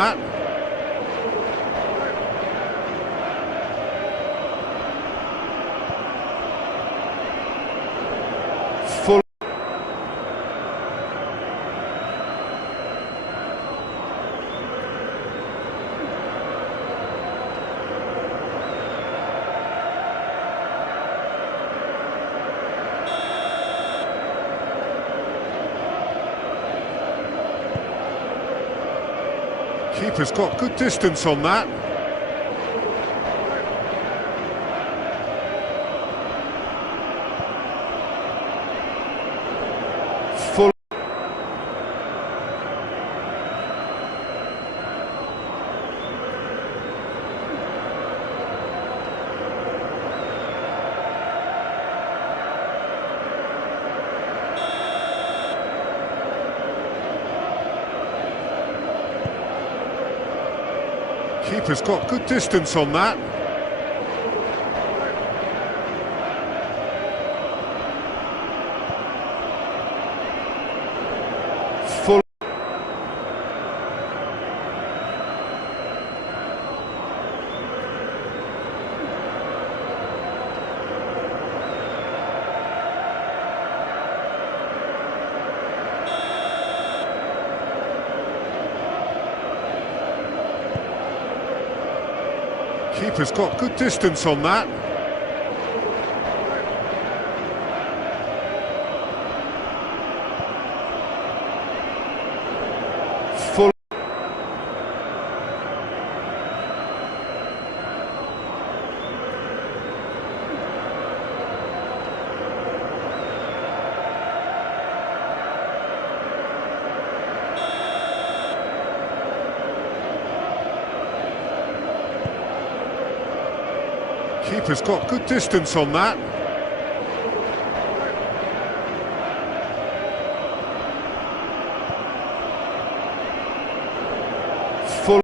that. Full. Keeper's got good distance on that. Full. Keeper's got good distance on that. Full. Keeper's got good distance on that. Full. Keeper's got good distance on that. Full.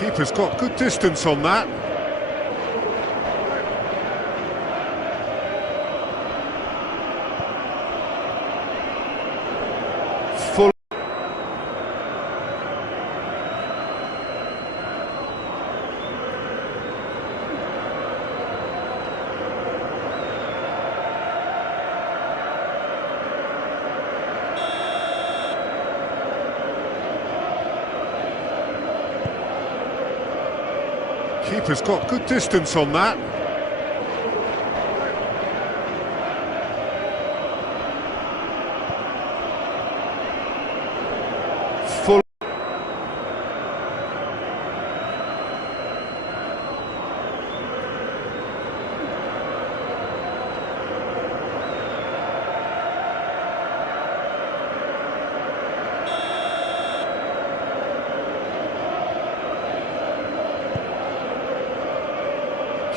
Keeper's got good distance on that. Full. Keeper's got good distance on that. Full.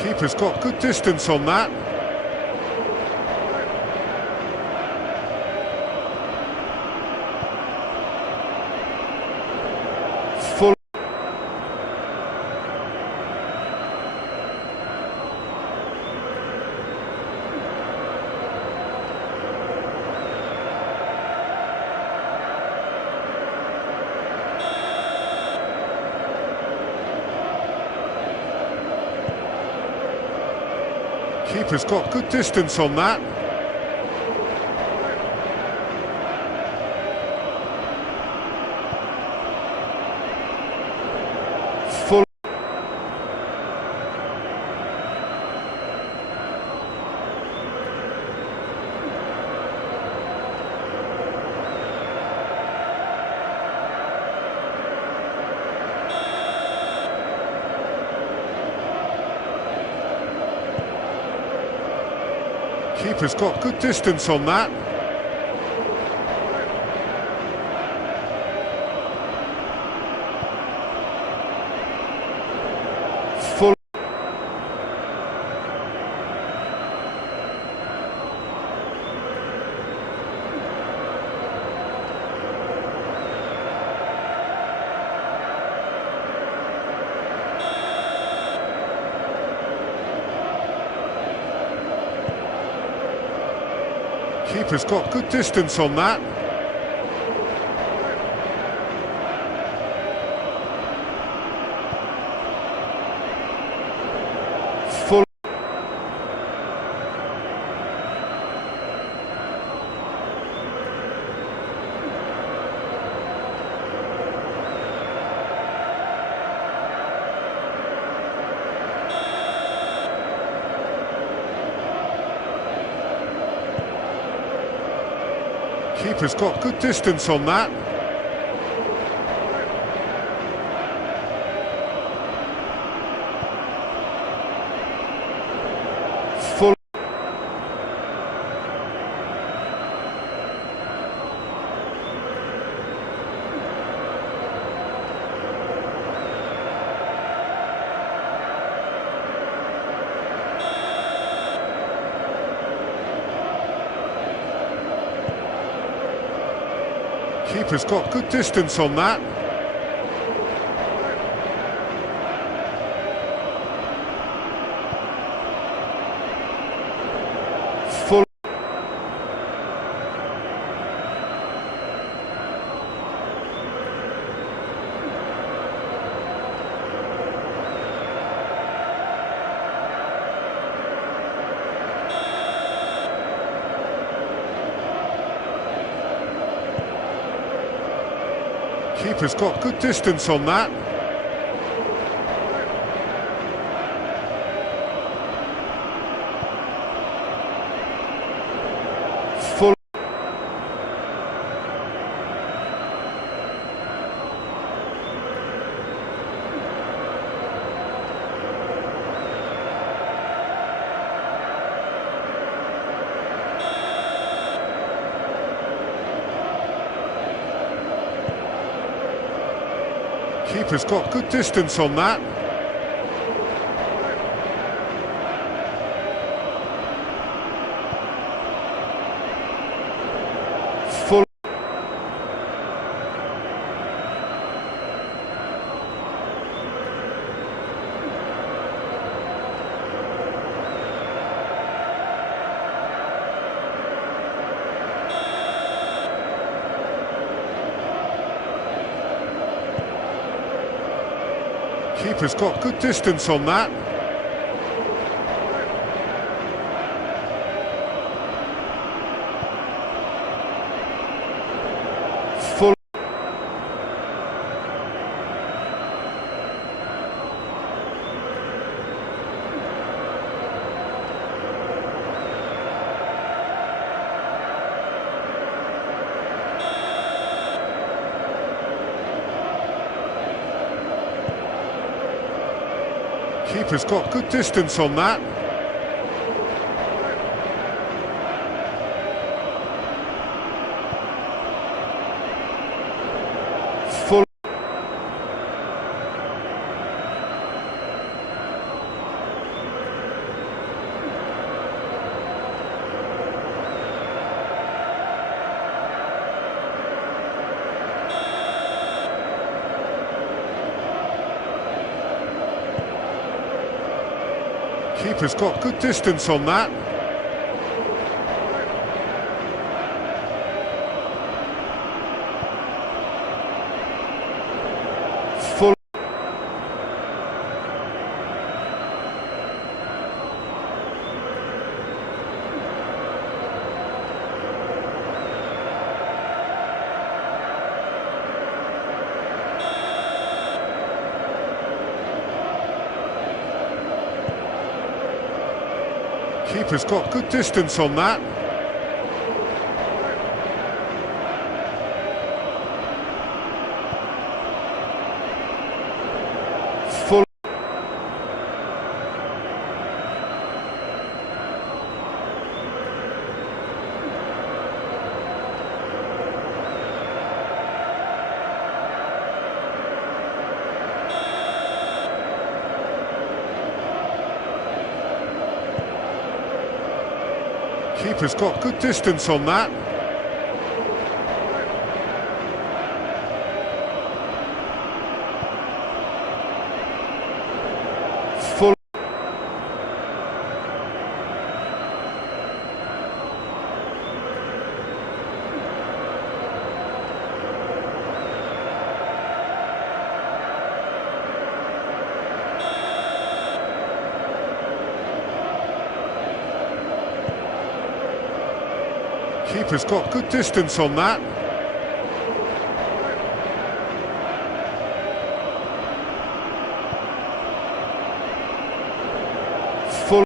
Keeper's got good distance on that. Full. Keeper's got good distance on that. Full. Keeper's got good distance on that. Full. Keeper's got good distance on that. Full. Keeper's got good distance on that. Full. Keeper's got good distance on that. Full. Keeper's got good distance on that. Full. Keeper's got good distance on that. Full. Keeper's got good distance on that. Full. Keeper's got good distance on that. Full. Keeper's got good distance on that. Full. Keeper's got good distance on that. Full. Keeper's got good distance on that. Full. Keeper's got good distance on that. Full.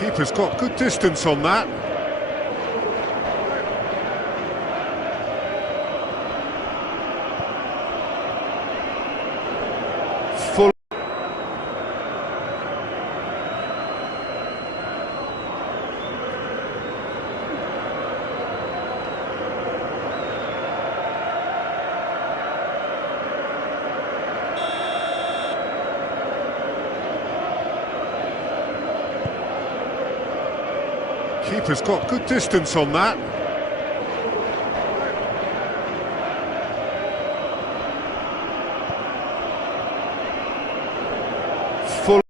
Keeper's got good distance on that. Full. Keeper's got good distance on that. Full.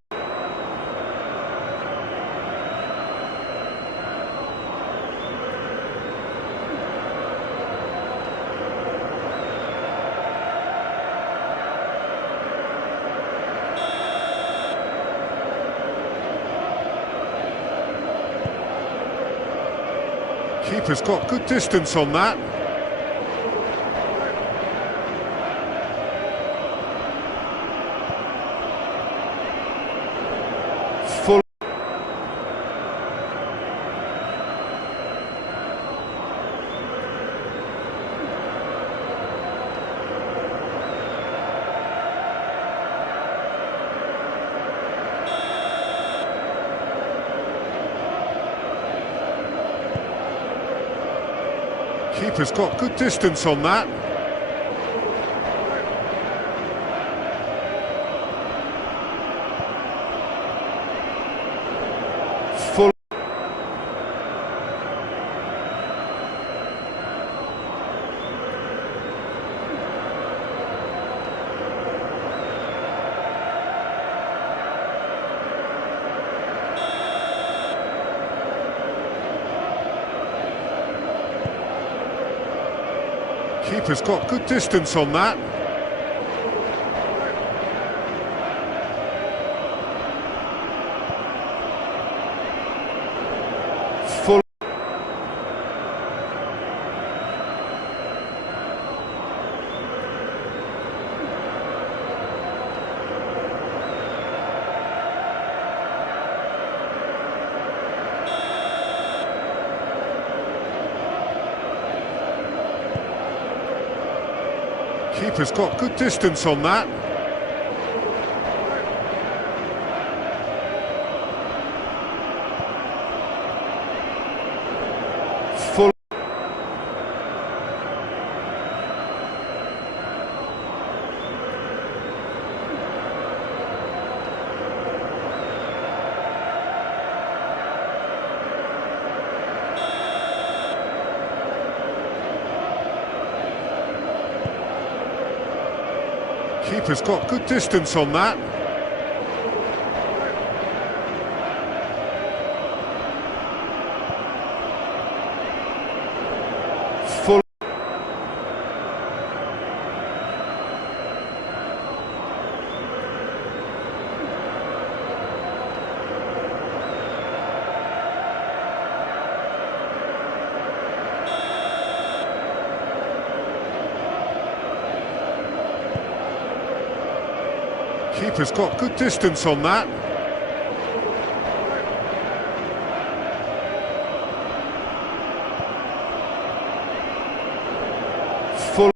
Keeper's got good distance on that. Full. Keeper's got good distance on that. Full. Keeper's got good distance on that. Full. Keeper's got good distance on that. Full. Keeper's got good distance on that. Full. Keeper's got good distance on that. Full.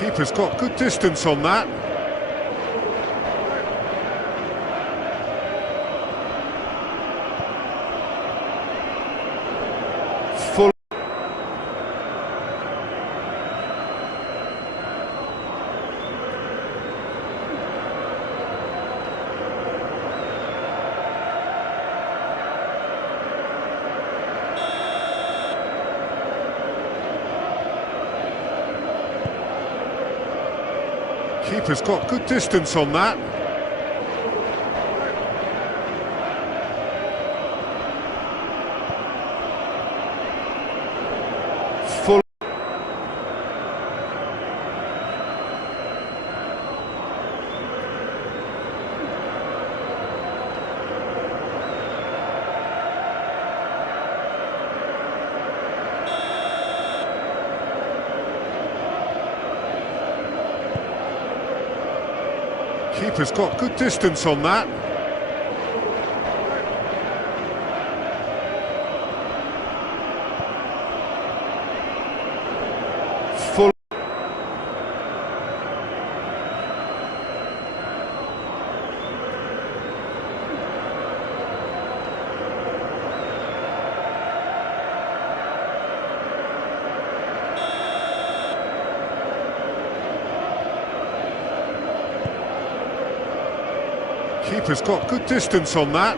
Keeper's got good distance on that. Full. Keeper's got good distance on that. Full. Keeper's got good distance on that. Full. Keeper's got good distance on that.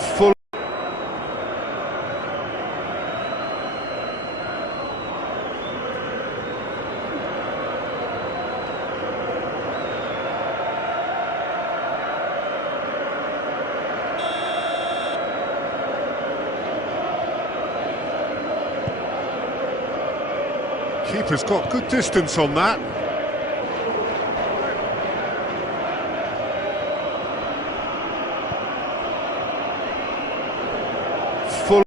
Full. Keeper's got good distance on that. Full.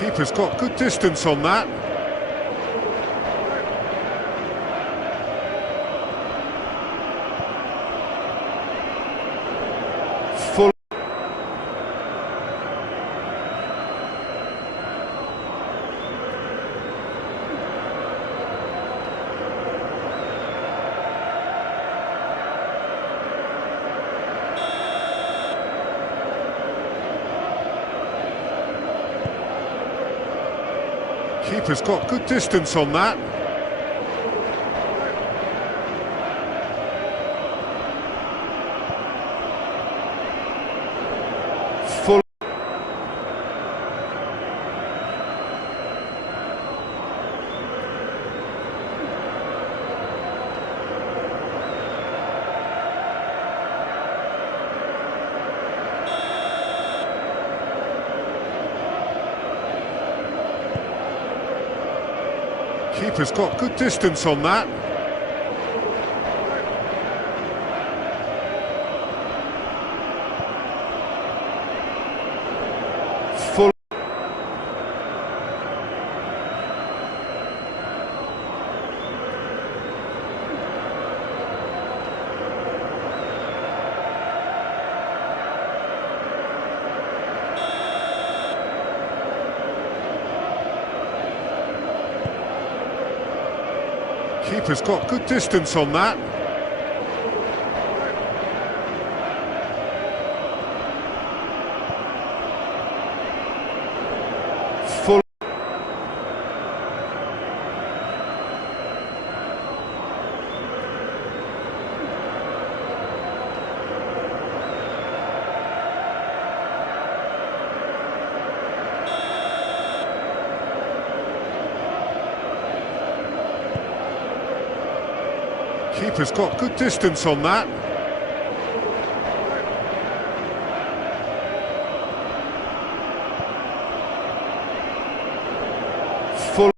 Keeper's got good distance on that. Full. Keeper's got good distance on that. Full. Keeper's got good distance on that. Full. Keeper's got good distance on that. Full. Keeper's got good distance on that. Full.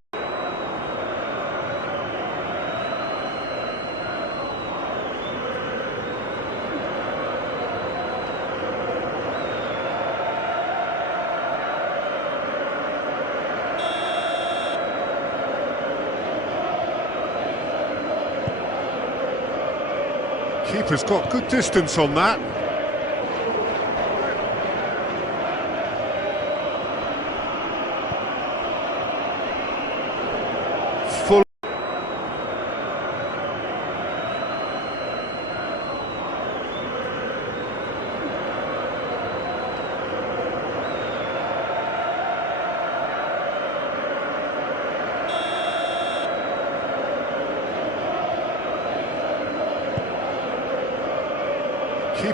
Keeper's got good distance on that. Full.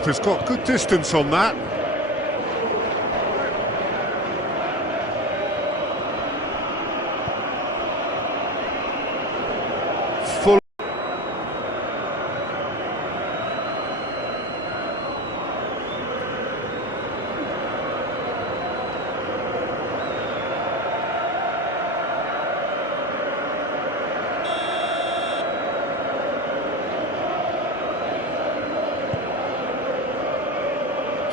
Keeper's got good distance on that. Full.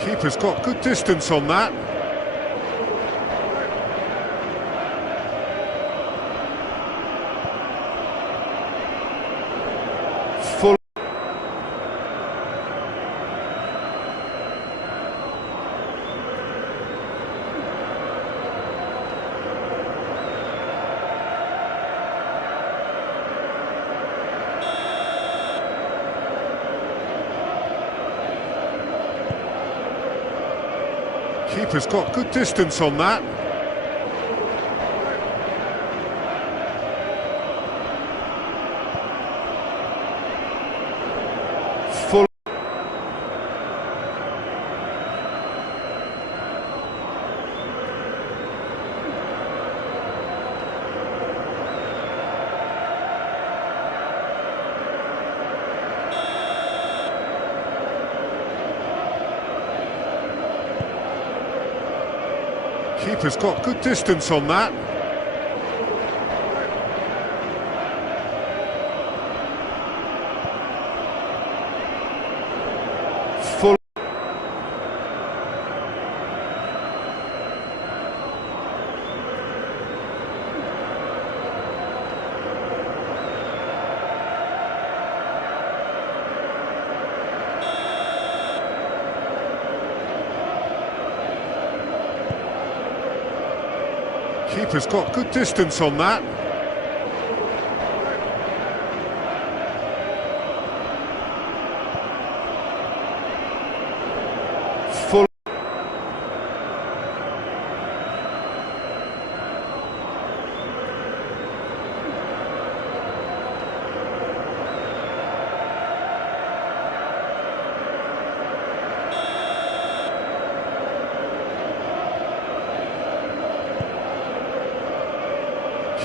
Keeper's got good distance on that. Full. Keeper's got good distance on that. Full. Keeper's got good distance on that. Full. Keeper's got good distance on that. Full.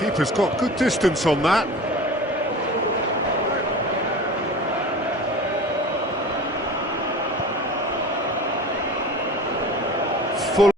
Keeper's got good distance on that. Full.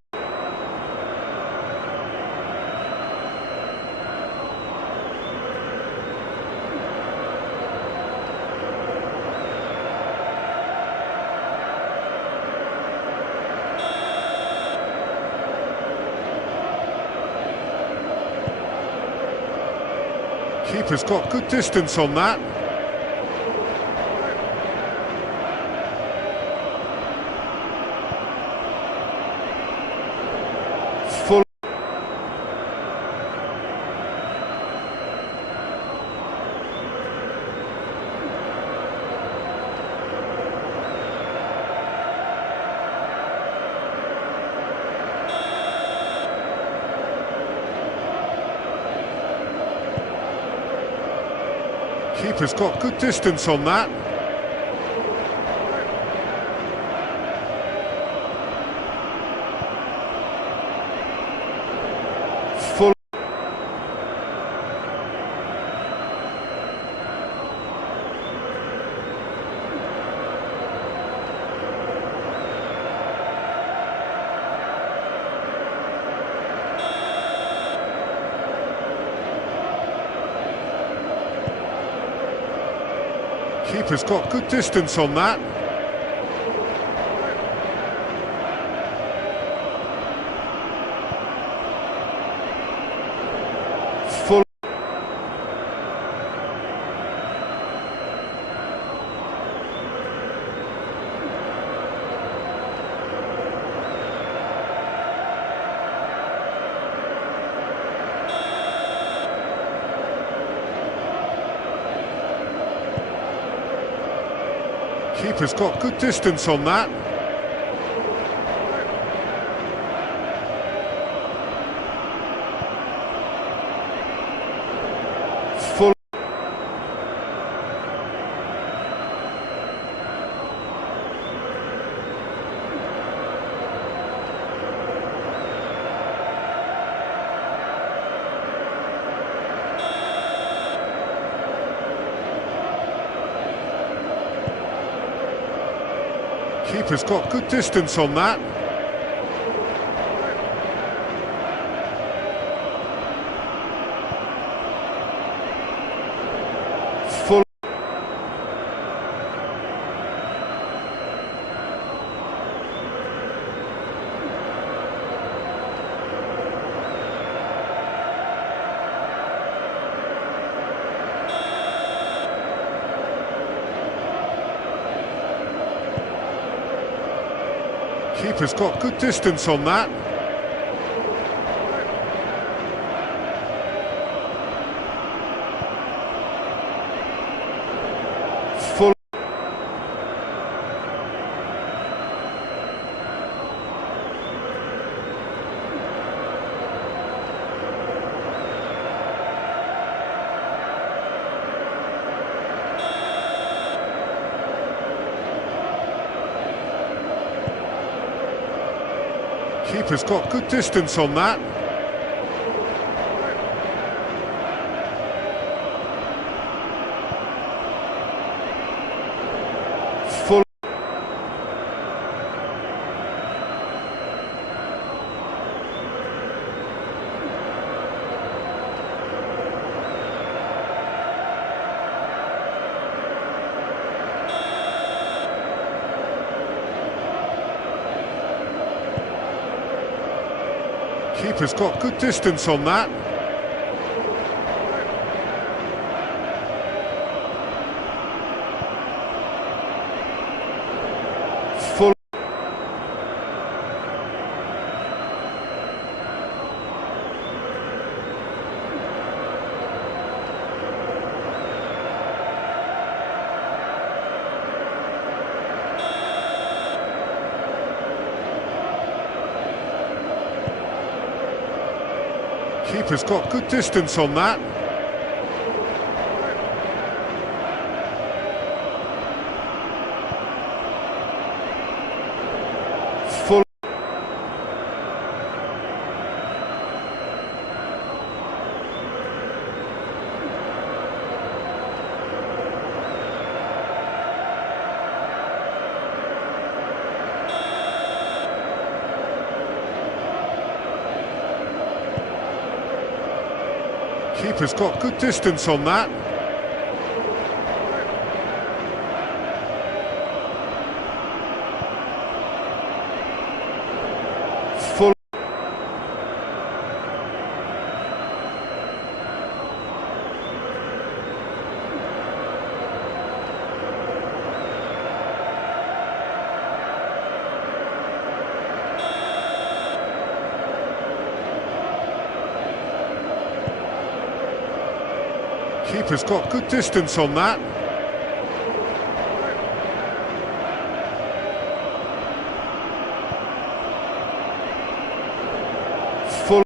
Keeper's got good distance on that. Full. Keeper's got good distance on that. Full. Keeper's got good distance on that. Full. Keeper's got good distance on that. Full. Keeper's got good distance on that. Full. Keeper's got good distance on that. Full. Keeper's got good distance on that. Full. Keeper's got good distance on that. Full. Keeper's got good distance on that. Full. Keeper's got good distance on that. Full. Keeper's got good distance on that. Full.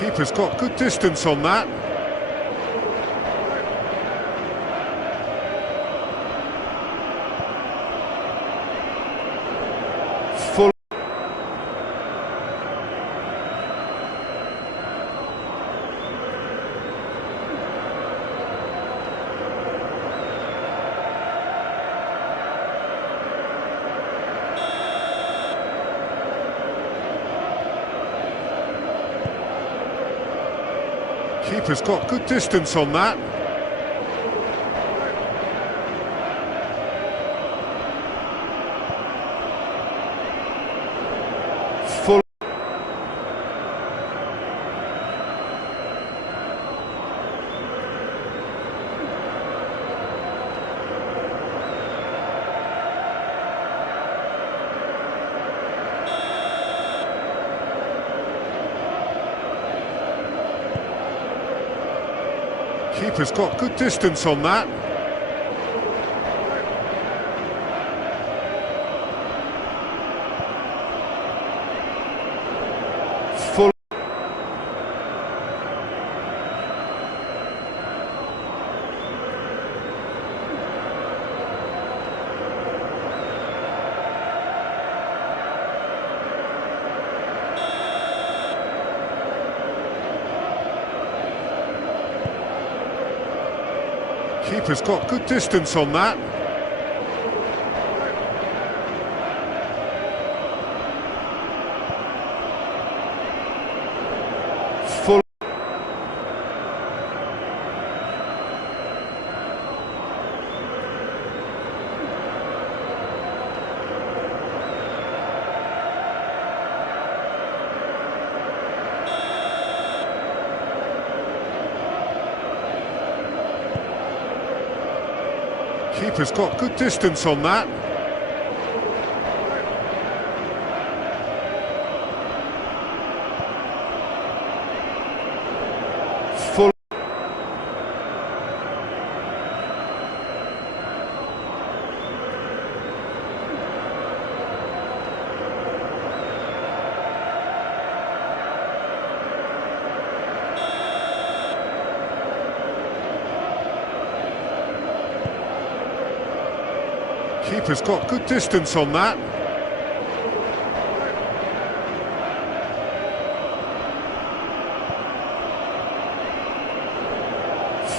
Keeper's got good distance on that. Full. Keeper's got good distance on that. Full. Keeper's got good distance on that. Full. Keeper's got good distance on that. Full. Keeper's got good distance on that. Full. Keeper's got good distance on that.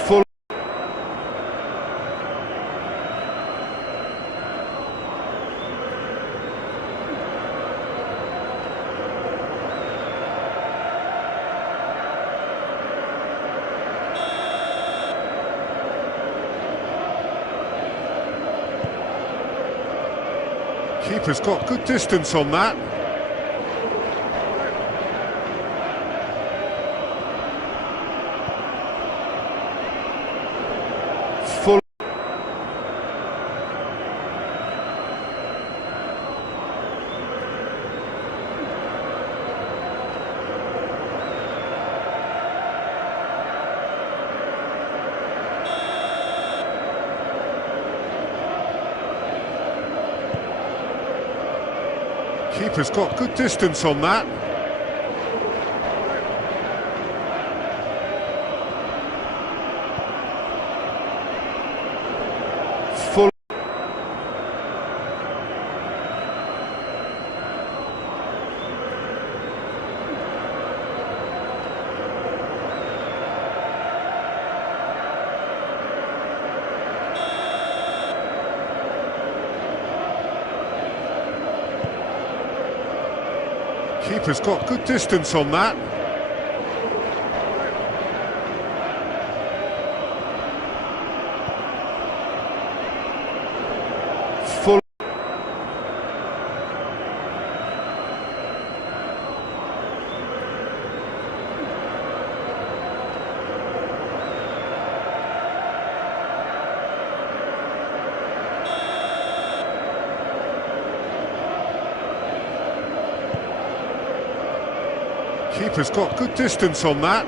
Full. Keeper's got good distance on that. Full. Keeper's got good distance on that. Full. Keeper's got good distance on that. Full. Keeper's got good distance on that.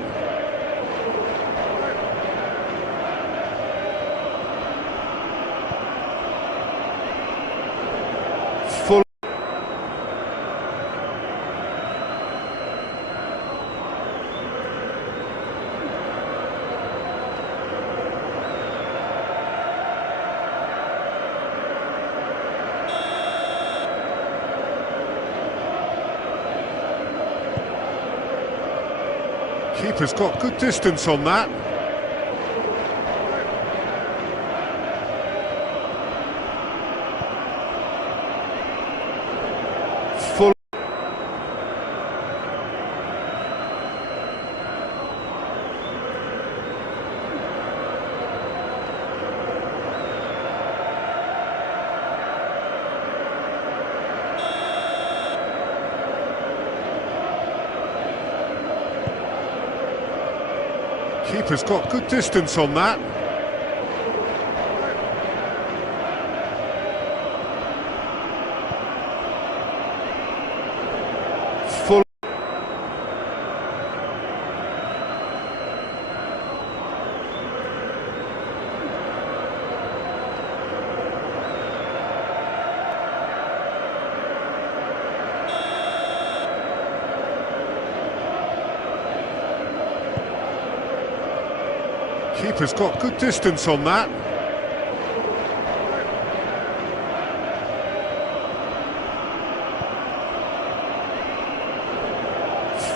Full. Keeper's got good distance on that. Full. Keeper's got good distance on that. Full. Keeper's got good distance on that.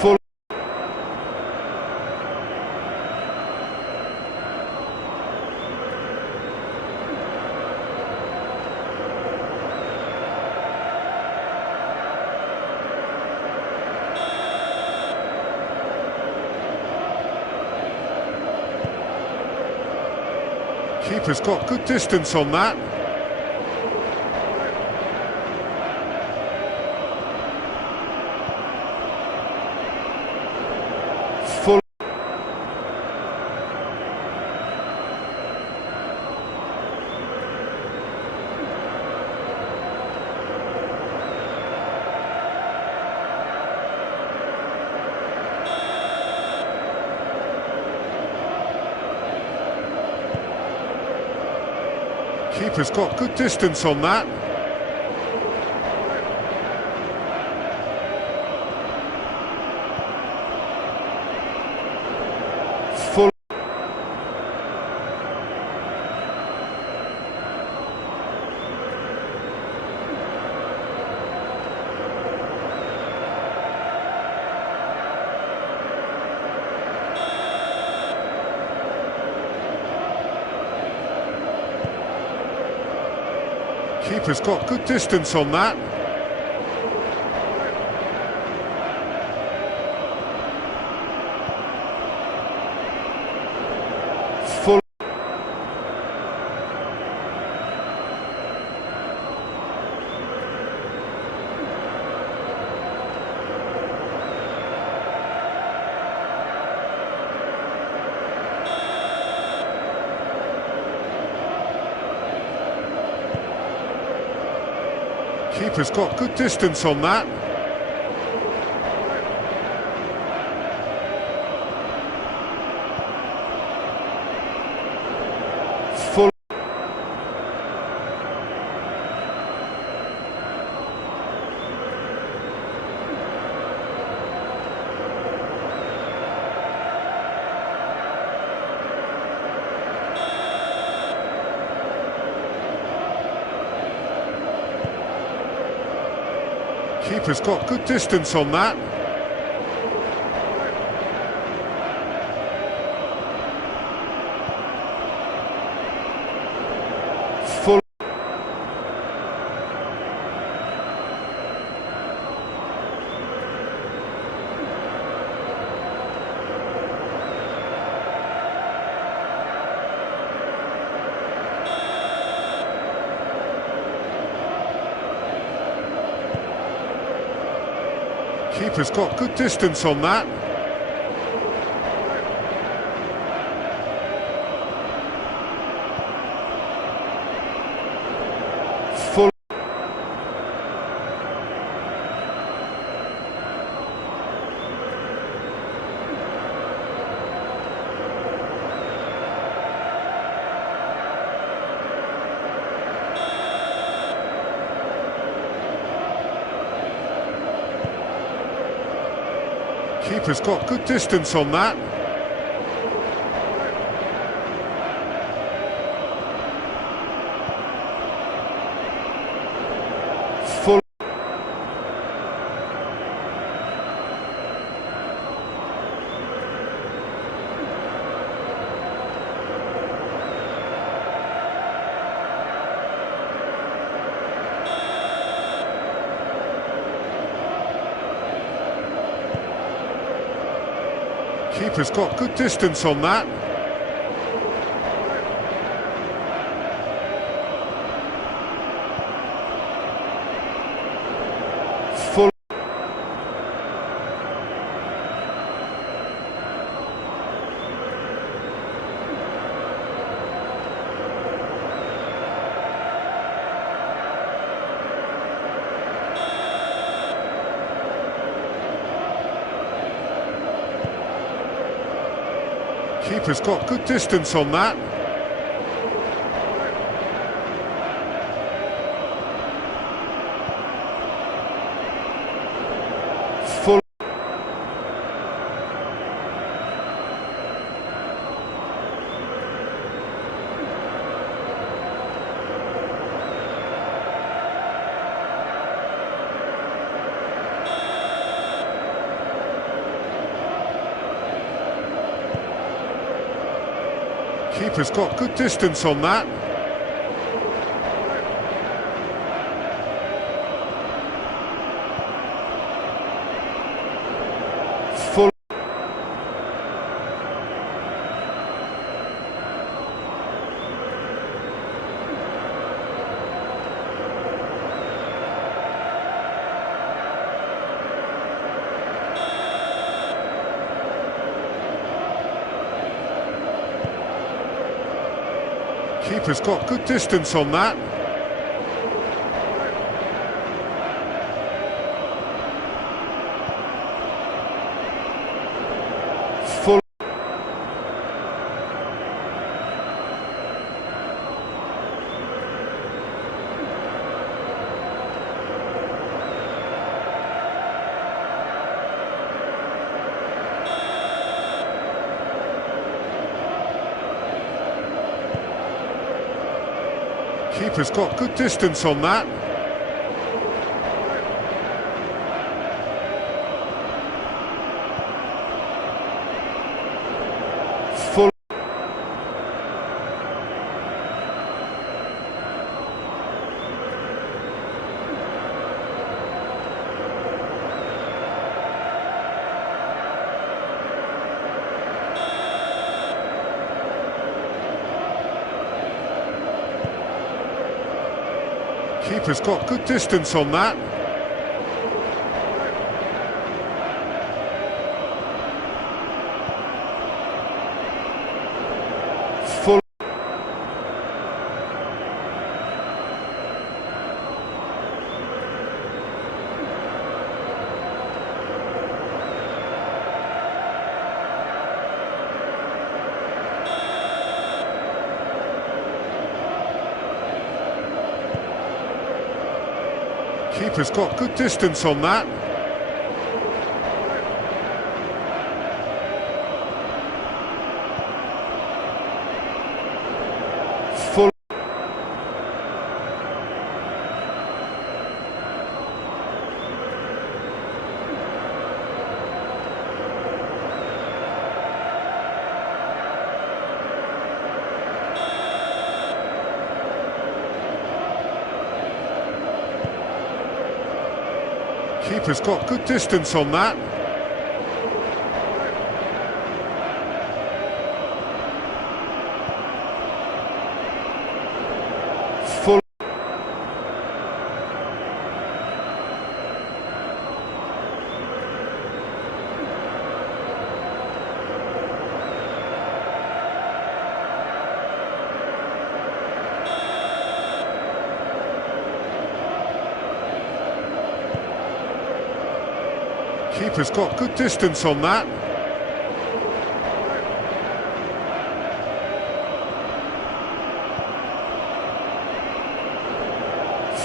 Full. Keeper's got good distance on that. Full. Keeper's got good distance on that. Full. Keeper's got good distance on that. Full. Keeper's got good distance on that. Full. Keeper's got good distance on that. Full. Keeper's got good distance on that. Full. Keeper's got good distance on that. Full. Keeper's got good distance on that. Full. Keeper's got good distance on that. Full. Keeper's got good distance on that. Full. Keeper's got good distance on that. Full. Keeper's got good distance on that. Full. Keeper's got good distance on that. Full. Keeper's got good distance on that. Full. Keeper's got good distance on that. Full. Keeper's got good distance on that.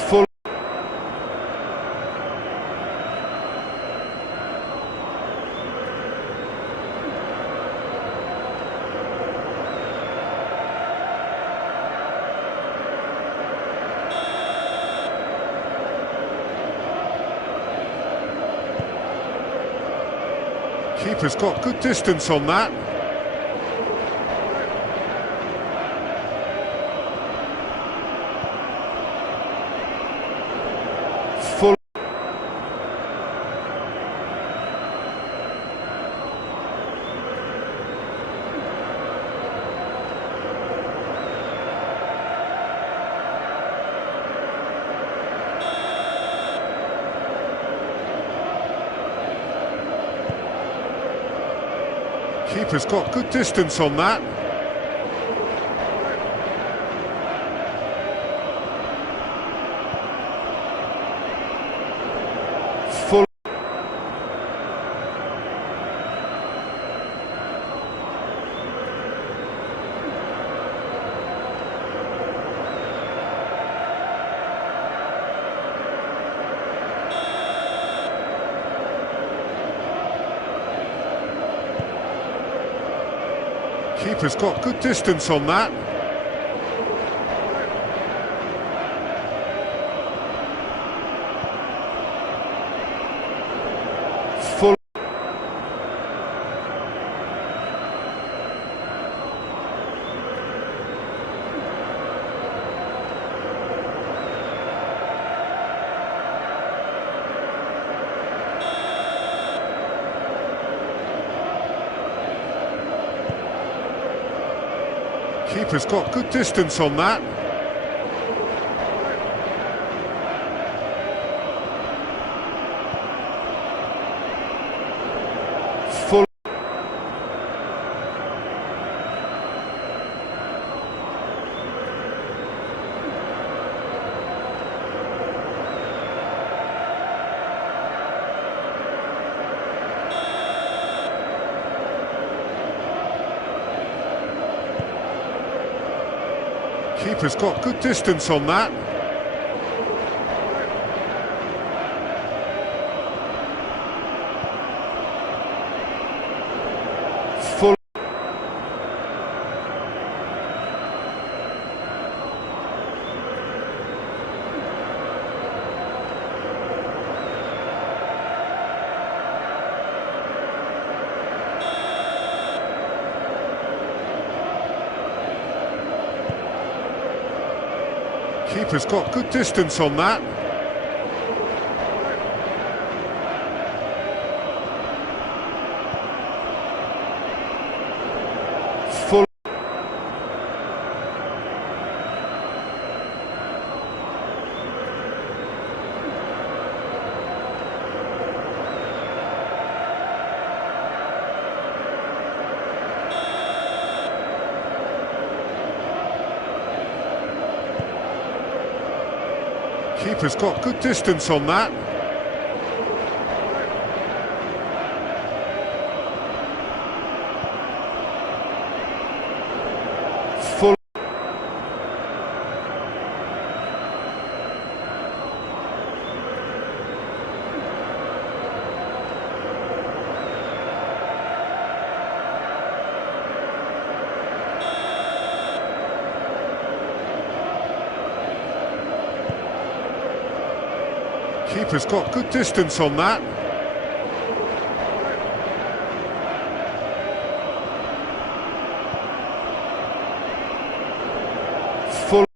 Full. Keeper's got good distance on that. Full. Keeper's got good distance on that. Full. Keeper's got good distance on that. Full. Keeper's got good distance on that. Full. Keeper's got good distance on that. Full. Keeper's got good distance on that. Full. Keeper's got good distance on that. Full. Keeper's got good distance on that. Full.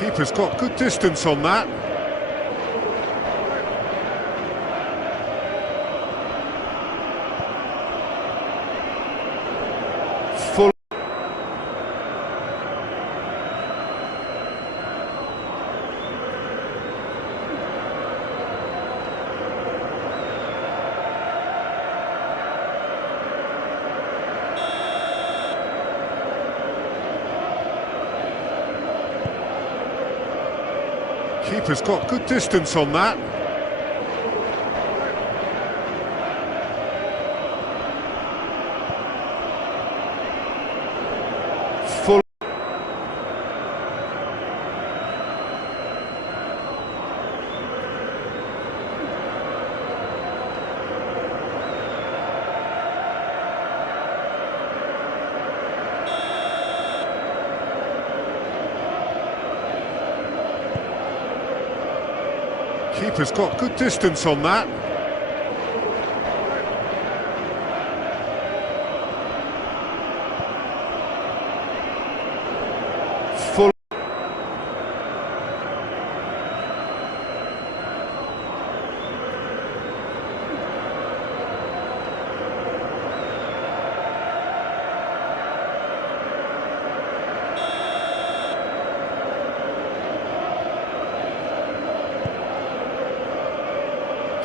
Keeper's got good distance on that. Full. Keeper's got good distance on that. Full. Keeper's got good distance on that. Full.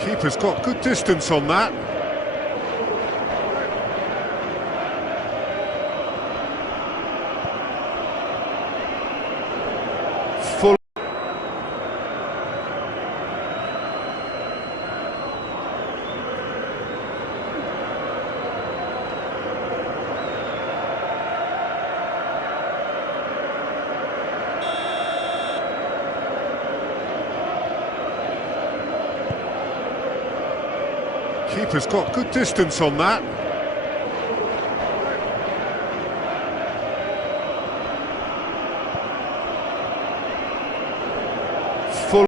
Keeper's got good distance on that. Full. Keeper's got good distance on that. Full.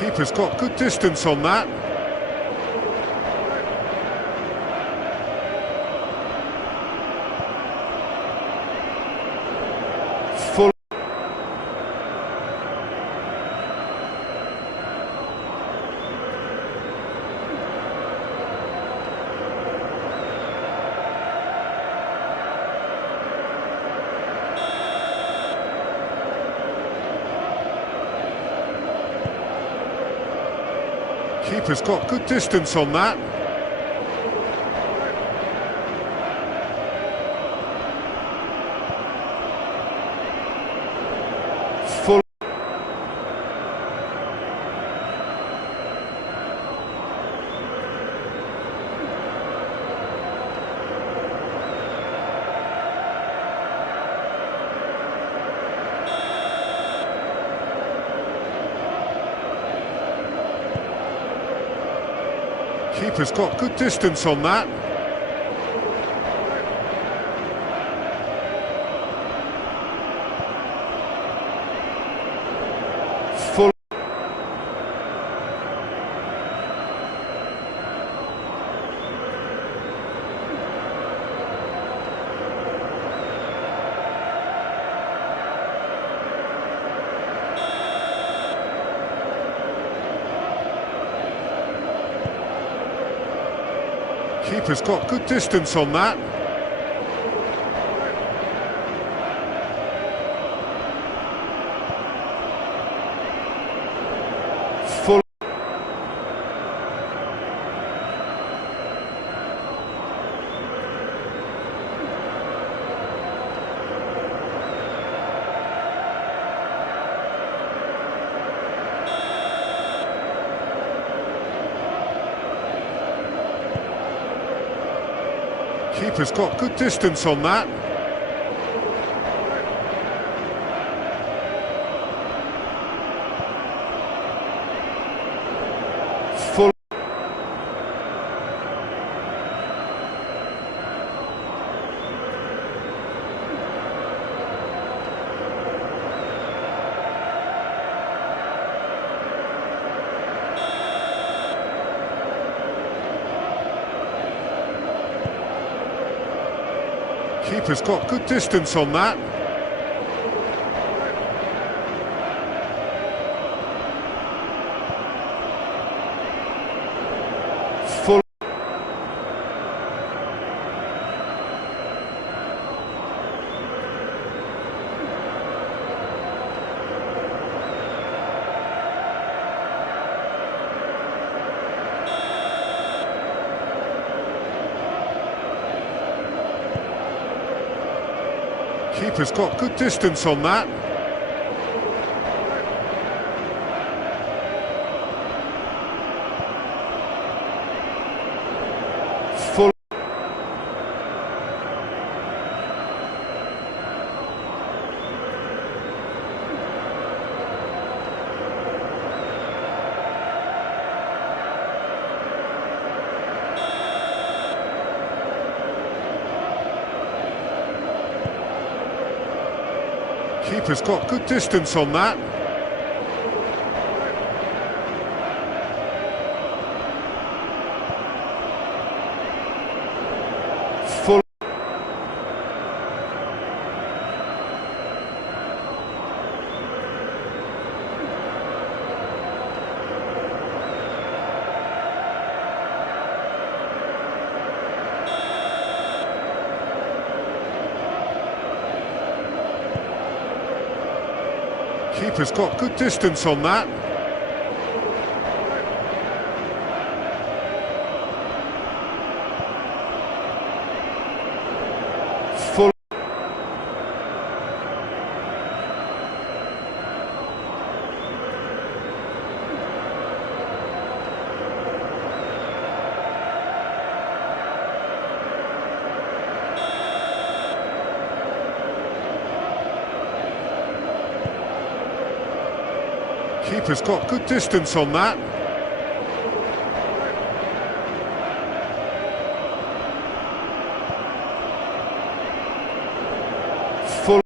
Keeper's got good distance on that. Full. Keeper's got good distance on that. Full. Keeper's got good distance on that. Full. Keeper's got good distance on that. Full. Keeper's got good distance on that. Full. Keeper's got good distance on that. Full. Keeper's got good distance on that. Full. Keeper's got good distance on that. Full. Keeper's got good distance on that. Full. Keeper's got good distance on that. Full.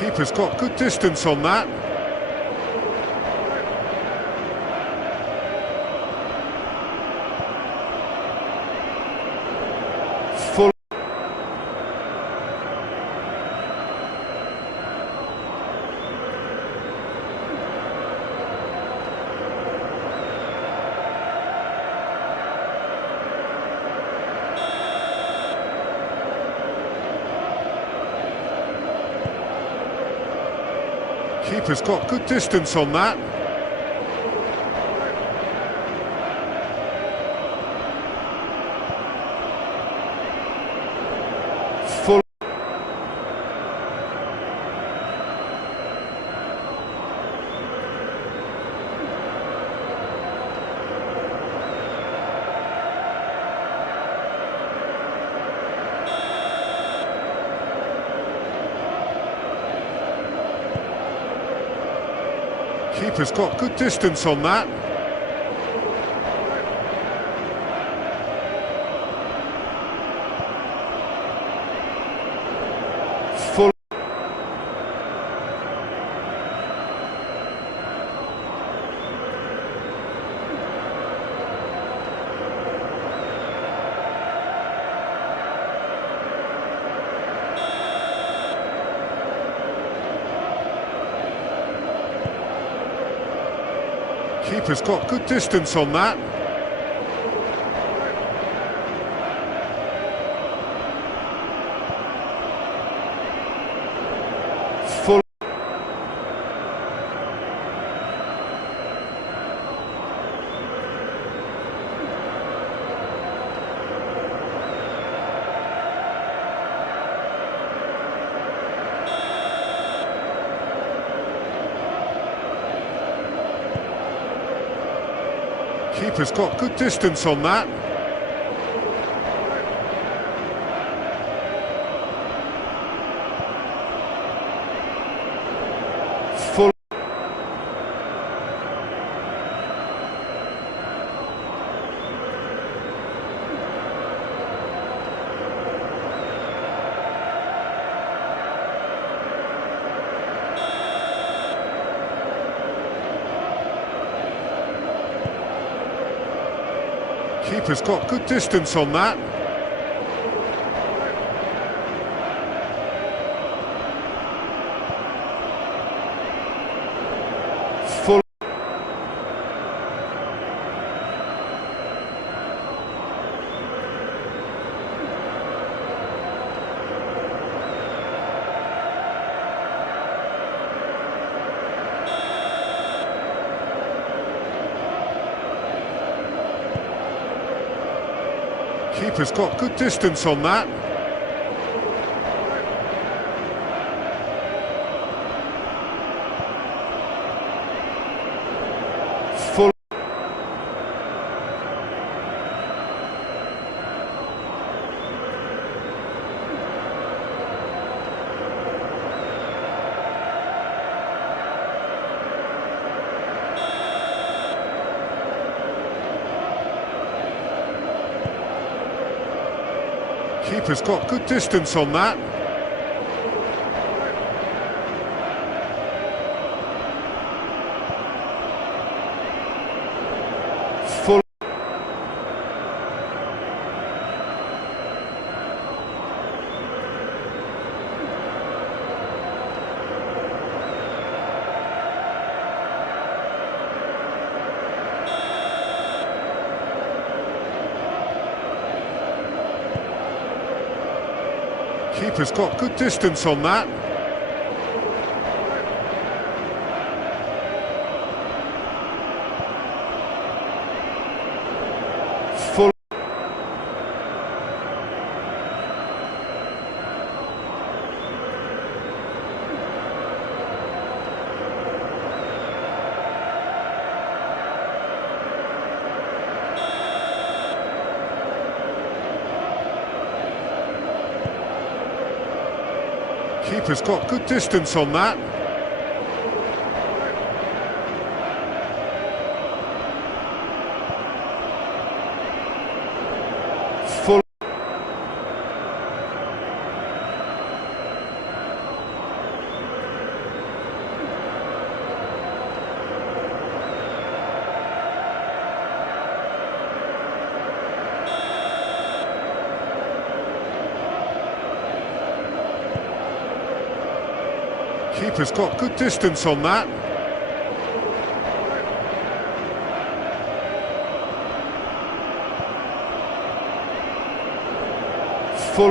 Keeper's got good distance on that. Full. Keeper's got good distance on that. Full. Keeper's got good distance on that. Full. Keeper's got good distance on that. Full. Keeper's got good distance on that. Full. Keeper's got good distance on that. Full. Keeper's got good distance on that. Full. Keeper's got good distance on that. Full. Keeper's got good distance on that. Full. Keeper's got good distance on that. Full. Keeper's got good distance on that. Full.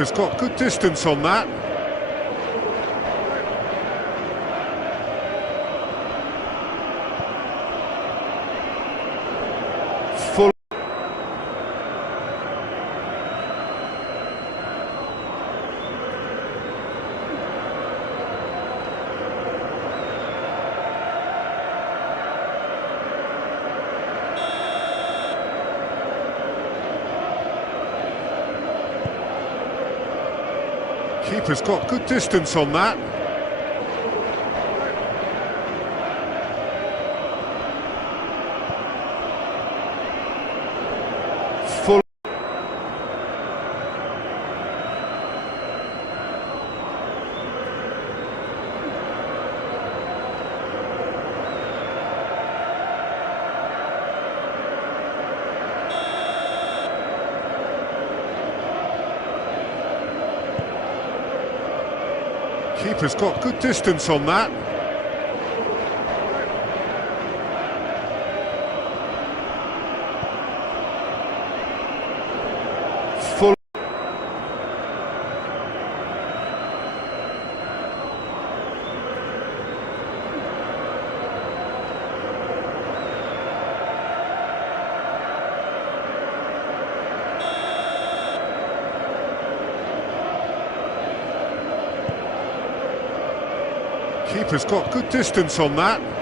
Keeper's got good distance on that. Full. Keeper's got good distance on that. Full. Keeper's got good distance on that. Full. Keeper's got good distance on that.